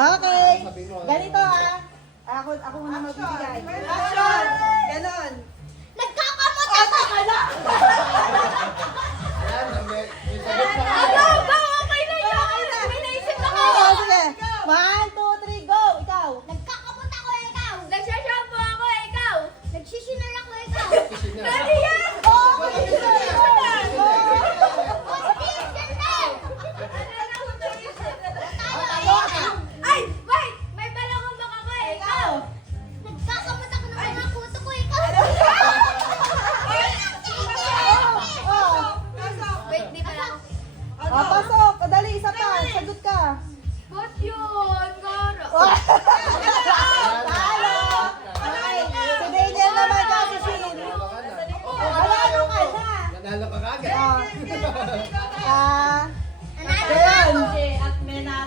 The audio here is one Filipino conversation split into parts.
Okay. Ganito ah. Ako muna magbibigay. Action! Ganon. Nagkakamot ako! Okay na yun! May naisip ako! Sige. 1, 2, 3, go! Ikaw. Nagkakamot ako, ikaw! Nagsashampoo ako, ikaw! Nagsisinal ako, ikaw! Dali yan! Oh, mag-isinal ko. Ay! Wait! May balakubak ako, ikaw! Nagkakamot ako ng mga kuto ko, ikaw! Wait, di pala ako. Oh, pasok. Dali, isa pa. Sagot ka. Ba't yun? Gara! Talo. Okay. Si Daniel naman kasi Shin. Halalo ka na. Nanalo ka kagad. Ganyan. Ganyan. Ganyan.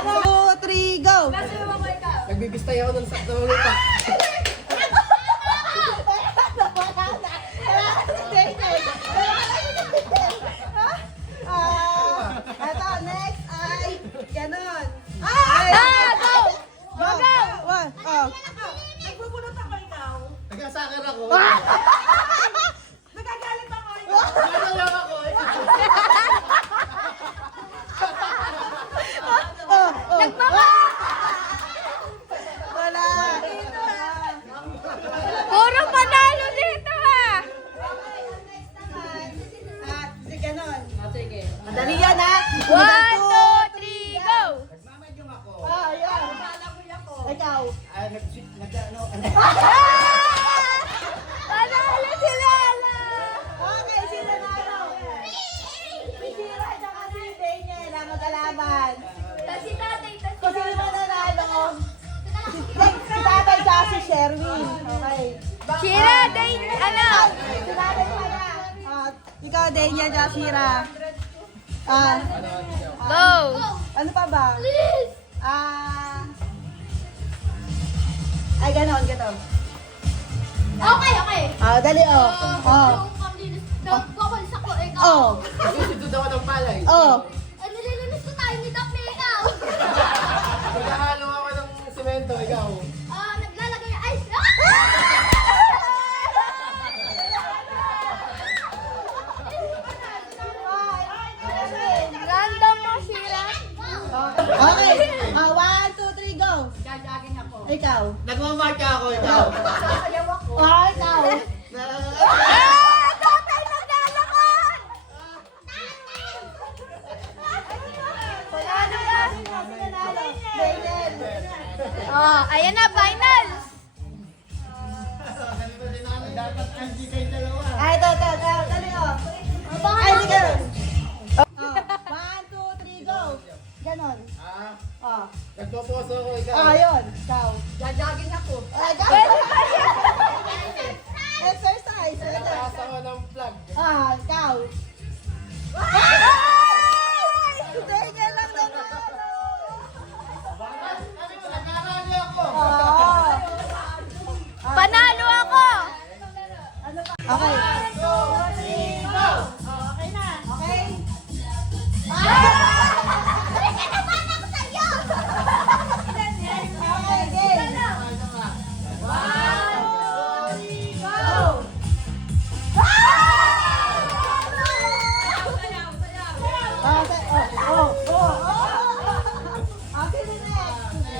2, 3, go. Kasi mo ako, ikaw! Nagbibistay ako ng sakto ng lupa. Ito, next ay ganon. Go! Go! One. Oh. Nagbubunot ako ikaw. Nag-asakar ako. Nagagalit ako ikaw. Nagagawa ako. Wala. Puro panalo dito ha! Si ganon. Madali yan ha. 1, 2, 3, go! Nagmamadyong ako. Ayan. Ikaw. Nag-ano. Panalo si Lala! Okay, si Nanalo. Si Shira at saka si Daniel ang mag-alaban. Si tatay, Kung sino man nanalo, si tatay sa si Sherwin. Okay. Shira, day, ano? Si tatay pa na. Ikaw, Daniel, at Shira. Go! Ano pa ba? Please! Ay, ganon, ganon. Okay, okay. Dali, oh. Oh. Yung pamlinis, nagwawalis ako, ikaw. Oh. Nagsusundod ako ng palay. Oh. Nililinis ko tayo ni Daphne, ikaw. Naghahalo ako ng semento, ikaw. Naglalagay ng ice. Random mo, Shira. Okay. 1, 2, 3, go. Jajagin ako. Ikaw. Nagmamarka ako, ikaw. Sasayaw ako. Ikaw. Tatay, naglalakad! Panalo ka! Daniel. Ayan na, final! Dapat hindi kayo dalawa. Ay, ito. Dali, oh. Ay, di ganon. 1, 2, 3, go. Ganon. Oh. Nagpoposo ako, ikaw. Yun. Ikaw. Jajagin ako. Ikaw. Exercise. Nagtaas ako ng plug. Ikaw. Daniel lang nanalo. Nagkarali ako. Panalo ako! Okay. 1, 2, 3, go. Okay na. Okay. Kinakabahan ako sa'yo! Okay, game. 1, 2, 3, go. Okay, the next. Go.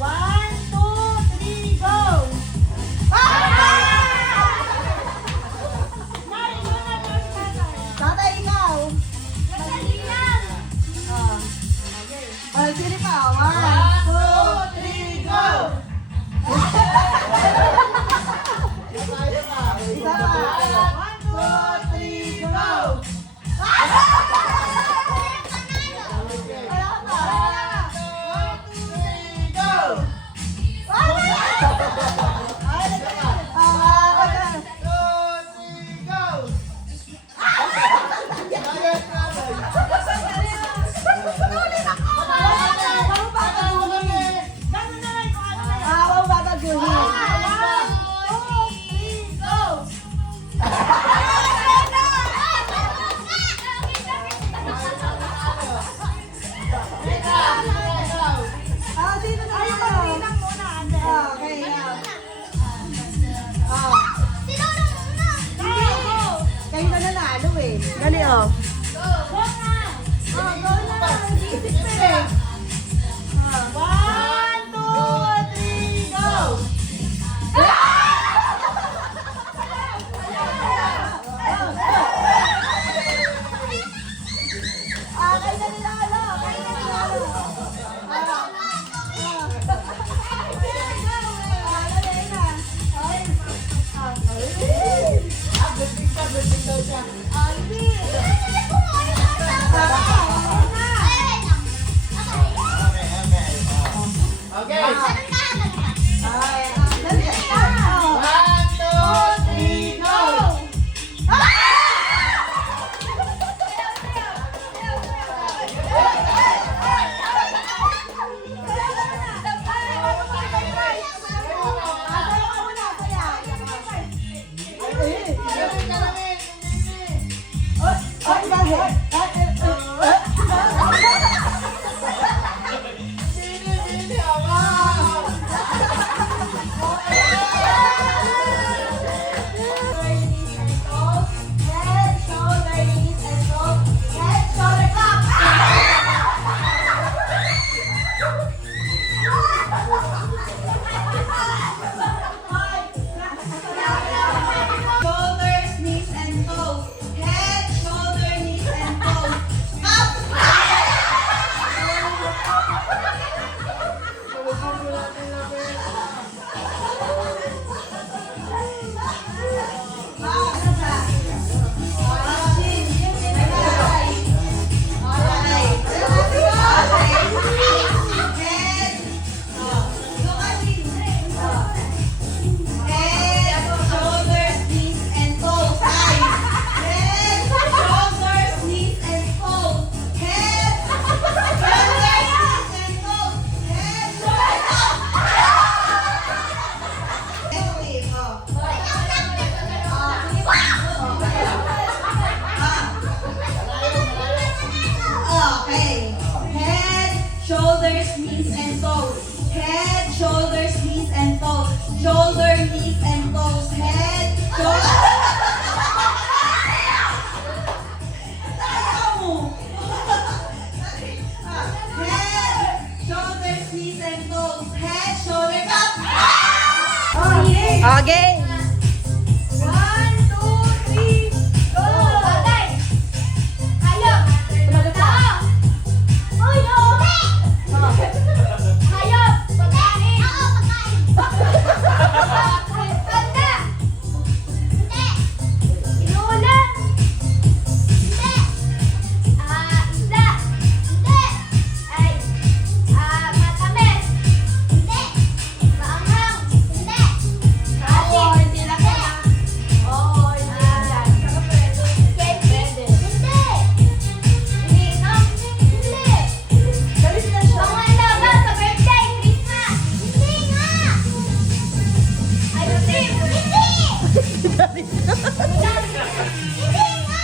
1, 2, 3, go. Tatay, ikaw. Sige pa. 1, 2, 3, go. Isa pa. Sino? Go na! Oh, go na! Isip pa eh. 1, 2, 3, go! Kay na nila, ano? Kay na nila, ano? Okay. Dali na! 1, 2, 3, go! Shoulders, knees, and toes. Head, shoulder, knees, and toes. Up! Okay. Head, shoulders, knees, and toes. Head, shoulders, knees, and toes. Shoulder, knees, and toes. Head, shoulder. Head, shoulders, knees, and toes. Head, shoulders, up. Okay. 1, 2, 3, go. Bagay! Hayop! Tao! Uy, ube! Hayop! Pagkain! Pagka! Inuulan! Isda! Ay! Matamis! Maanghang! Asin! Candy? Hindi! Iniinom? Hindi! Mga alaga sa birthday, Christmas! Hindi nga! Ice cream? Hindi! Hindi nga!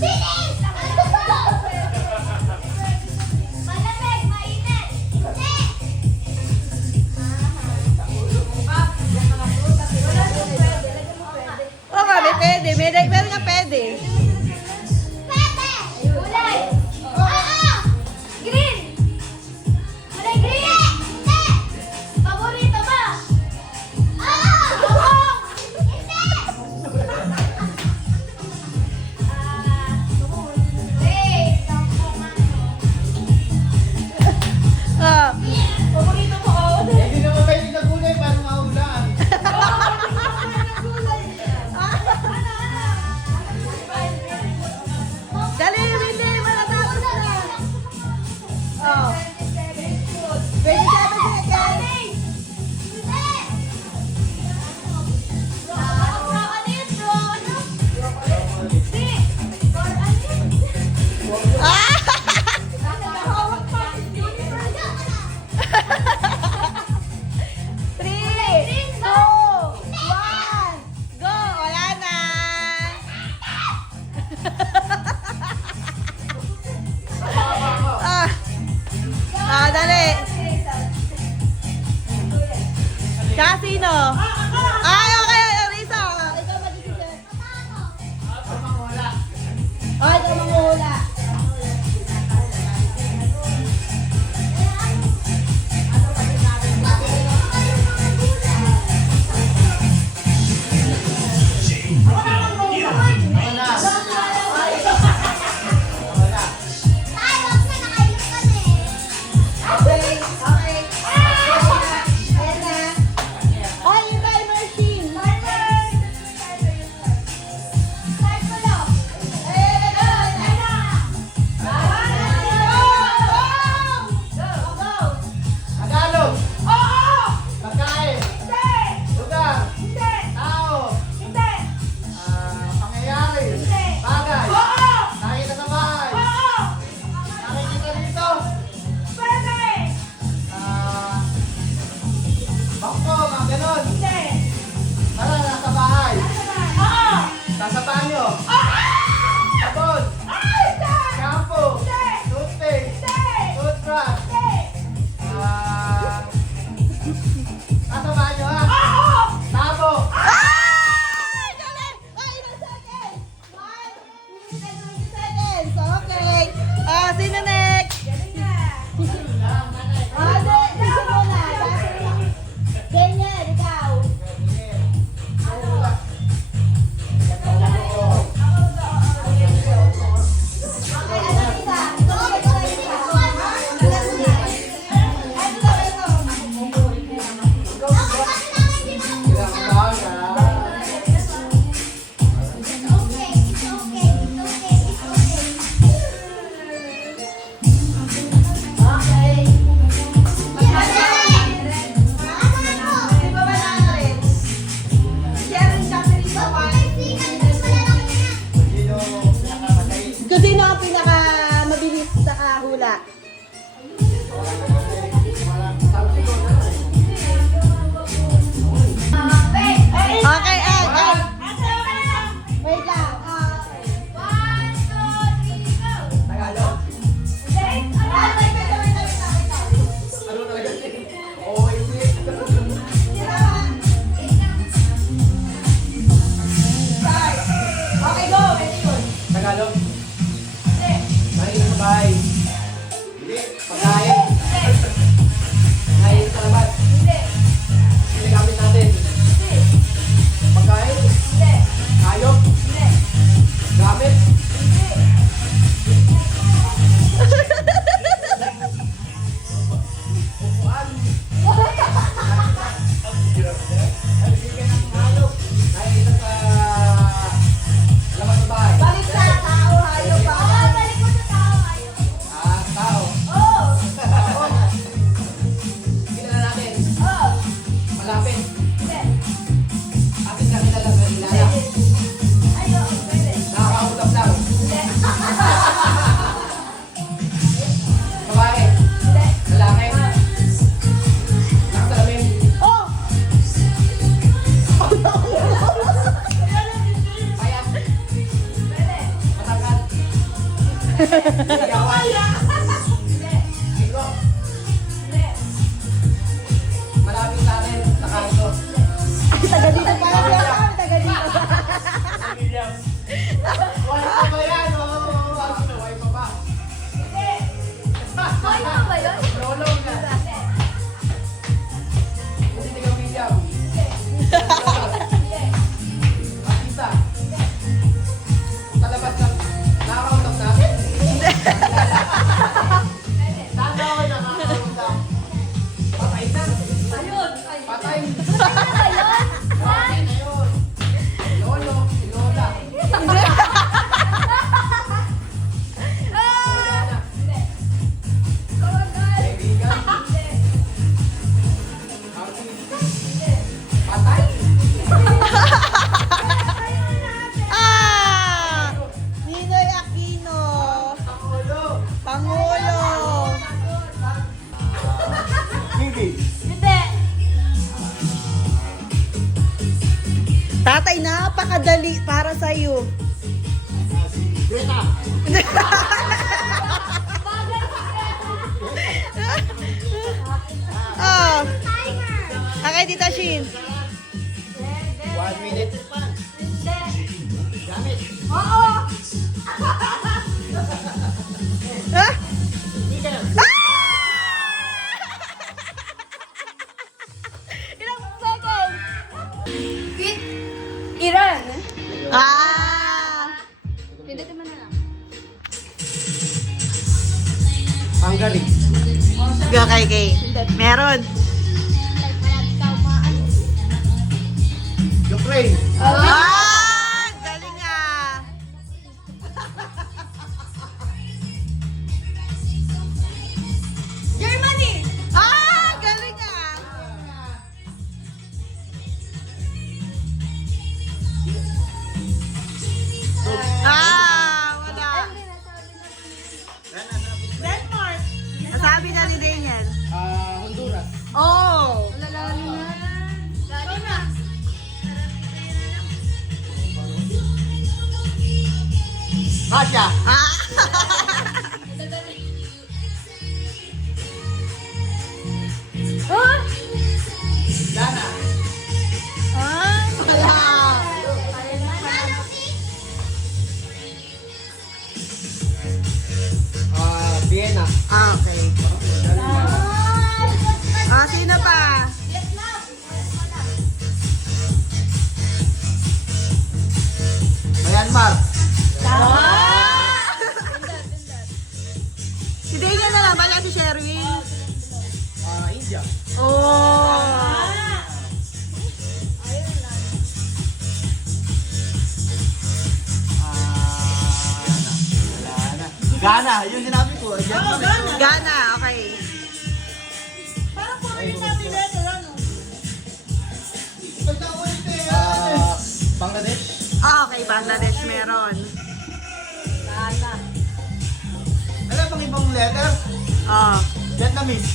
Bilis! Malamig, mainit? Hindi! Oo nga, may pwede. Meron nga pwede. Pwede! Kulay! Oo! Green! Kulay green! Hindi! Paborito ba? Oo! Bubong! Hindi! Wait! Ah. Paborito mo ako? Hindi naman pwede na gulay para maulan. Dali, hindi. Matatapos na. Oh. 27 seconds. Three, two, one, go! Wala na! Dali! Tsaka sino? Ay, okay, Risa! Ikaw magiging ganon. Hindi. Tara, nasa bahay. Oo. Nasa banyo. Sabon. Shampoo. Toothpaste. Toothbrush. Nasa banyo ha. Tabo. Okay. Sino next? Ikaw muna. Ganyan, ikaw. Okay, ano kita? Kung sino ang pinaka mabilis sa hula? Okay, wait lang. Tagalog. Ano talaga? Oo, hindi. Okay, go. Tagalog. Mahirap sa bahay. Hindi. Pagkain. Pagkain sa labas. Ginagamit natin. Pagkain. Hayop. Gamit. Upuan. Kaibigan ng hayop. Nakikita sa labas ng bahay. Balik sa tao, hayop pa. Tao. Kilala natin. Malapit. Atin ka kilala sa kilala. Nakakautap lang. Babae. Lalaki. Nakasalamin. Oh! Payat. Matangkad. Sigawan. Iko. Malapit sa atin. Sa kanto. Taga dito pa lang yan. Taga dito. Wala pa ba yan? Oo. Wala pa ba? Lolo ka. Hindi taga William. Artista. Sa labas ng nakakausap natin. Saan ako nakakausap? Patay na. Patay. Patay na yun. Lolo, si Lola. Kaibigan. Artista. Patay. Ninoy Aquino. Pangulo. Pangulo. Hindi. Tatay, napakadali para sa'yo. Greta. Oh. Okay, Tita Shin. 1 minute. Gamit. Ha? Hindi ka. Ilang seconds? Iran. Pindutin mo na lang. Hungary. Okay, okay. Meron. Ukraine. Galing ah. Germany. Galing ah. Wala. Denmark. Nasabi na ni Daniel. Honduras. Indonesia. Ah! Oh! Ghana. Ah! Wala. Vienna. Ah, okay. Ah, sino pa? Myanmar. Si Daniel na lang, bala si Sherwin. India. Oh! Wala na. Ghana, yun sinabi ko. Ghana, okay. Parang po ulit natin letter, ano? Bangladesh. Ah, okay, Bangladesh meron. Alam bang ibang letter? Ah. Vietnamese.